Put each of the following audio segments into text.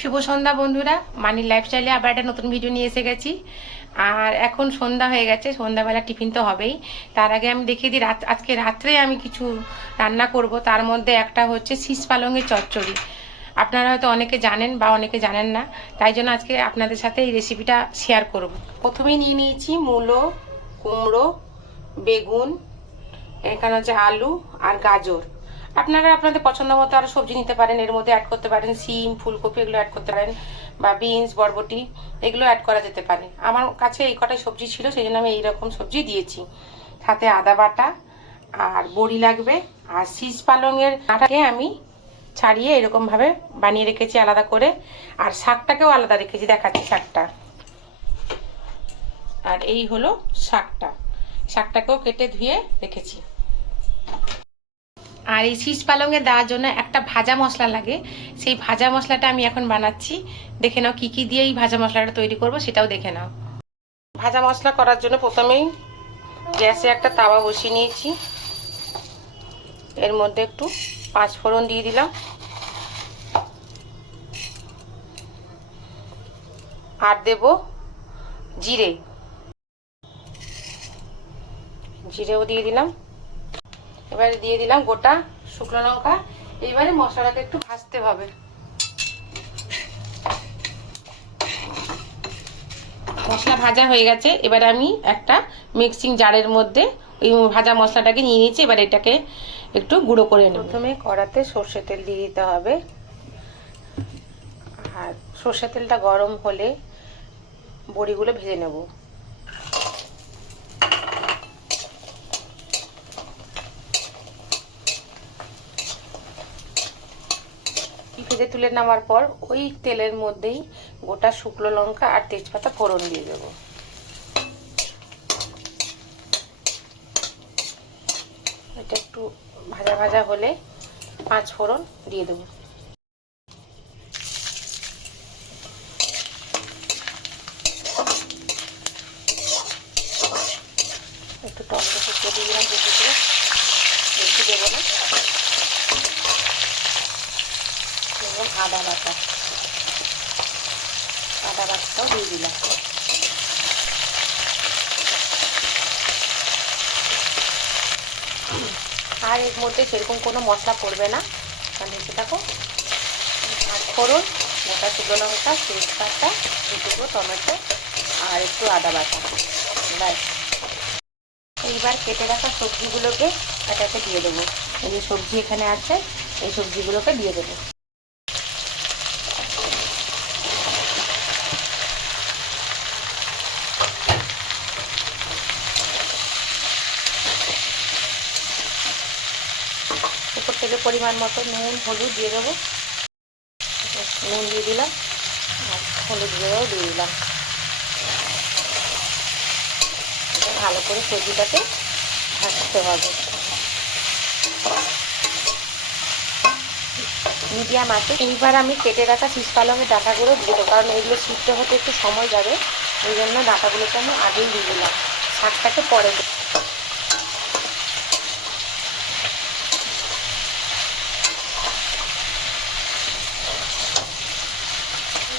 শুভ সন্ধ্যা বন্ধুরা মানির লাইফস্টাইলে আবার একটা নতুন ভিডিও নিয়ে এসে গেছি। আর এখন সন্ধ্যা হয়ে গেছে, সন্ধ্যাবেলা টিফিন তো হবেই। তার আগে আমি দেখিয়ে দিই, রাত আজকে রাত্রে আমি কিছু রান্না করব। তার মধ্যে একটা হচ্ছে শীষ পালংয়ের চচ্চড়ি। আপনারা হয়তো অনেকে জানেন বা অনেকে জানেন না, তাই জন্য আজকে আপনাদের সাথে এই রেসিপিটা শেয়ার করব। প্রথমেই নিয়ে নিয়েছি মূলো, কুমড়ো, বেগুন, এখানে হচ্ছে আলু আর গাজর। আপনারা আপনাদের পছন্দ মতো আরও সবজি নিতে পারেন। এর মধ্যে অ্যাড করতে পারেন সিম, ফুলকপি এগুলো অ্যাড করতে পারেন বা বিনস বরবটি এগুলো অ্যাড করা যেতে পারে। আমার কাছে এই কটাই সবজি ছিল সেই জন্য আমি এইরকম সবজি দিয়েছি। সাথে আদা বাটা আর বড়ি লাগবে আর শীষ পালংয়ের আটাকে আমি ছাড়িয়ে এরকমভাবে বানিয়ে রেখেছি আলাদা করে। আর শাকটাকেও আলাদা রেখেছি, দেখাচ্ছি শাকটা। আর এই হলো শাকটা। শাকটাকেও কেটে ধুয়ে রেখেছি। আর এই শীষ পালংয়ে দেওয়ার জন্য একটা ভাজা মশলা লাগে। সেই ভাজা মশলাটা আমি এখন বানাচ্ছি। দেখে নাও কী কী দিয়ে এই ভাজা মশলাটা তৈরি করব, সেটাও দেখে নাও। ভাজা মশলা করার জন্য প্রথমেই গ্যাসে একটা তাওয়া বসিয়ে নিয়েছি। এর মধ্যে একটু পাঁচ ফোড়ন দিয়ে দিলাম। আর দেব জিরে। জিরেও দিয়ে দিলাম। এবারে দিয়ে দিলাম গোটা শুকনো লঙ্কা। এবারে মশলাটাকে একটু ভাজতে হবে। মশলা ভাজা হয়ে গেছে। এবারে আমি একটা মিক্সিং জারের মধ্যে ওই ভাজা মশলাটাকে নিয়ে নিয়েছি। এবার এটাকে একটু গুঁড়ো করে নেব। প্রথমে কড়াতে সর্ষে তেল দিয়ে দিতে হবে। আর সর্ষে তেলটা গরম হলে বড়িগুলো ভেজে নেব। ভেজে তুলে নেওয়ার পর ওই তেলের মধ্যেই গোটা শুকনো লঙ্কা আর তেজপাতা ফোড়ন দিয়ে দেব। এটা একটু ভাজা ভাজা হলে পাঁচ ফোড়ন দিয়ে দেবো। একটু শুকিয়ে দিয়ে দিলাম দেবো না। আদা বাটা। আদা বাটাটাও দিয়ে দিলাম। আর এর মধ্যে সেরকম কোনো মশলা পড়বে না। দেখে থাকো। আর ফোড়ন মোটা শুকনো লঙ্কা তেজপাতা দুটো টমেটো, আর একটু আদা বাটা। ব্যাস। এইবার কেটে রাখা সবজিগুলোকে এটাকে দিয়ে দেবো। এই যে সবজি এখানে আছে, এই সবজিগুলোকে দিয়ে দেবো। থেকে পরিমাণ মতো নুন, হলুদ দিয়ে দেবো। নুন দিয়ে দিলাম, আর হলুদ গুঁড়োও দিয়ে দিলাম। ভালো করে সবজিটাকে ভাজতে হবে। মিডিয়াম আছে। এইবার আমি কেটে রাখা শীষ পালংয়ের ডাঁটাগুলো দিয়ে দেবো, কারণ এগুলো সিদ্ধ হতে একটু সময় যাবে। ওই জন্য ডাঁটাগুলোকে আমি আগেই দিয়ে দিলাম। শাকটাকে পরে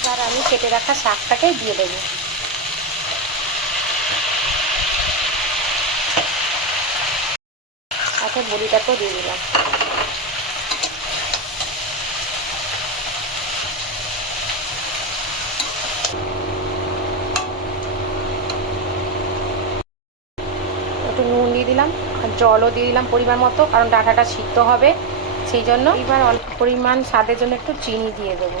এবার আমি কেটে রাখা শাকটাকে দিয়ে দেবো। সাথে বড়িটাকেও দিয়ে দিলাম। একটু নুন দিয়ে দিলাম আর জলও দিয়ে দিলাম পরিমাণ মতো, কারণ ডাঁটাটা সিদ্ধ হবে, সেই জন্য এবার অল্প পরিমাণ স্বাদের জন্য একটু চিনি দিয়ে দেবো।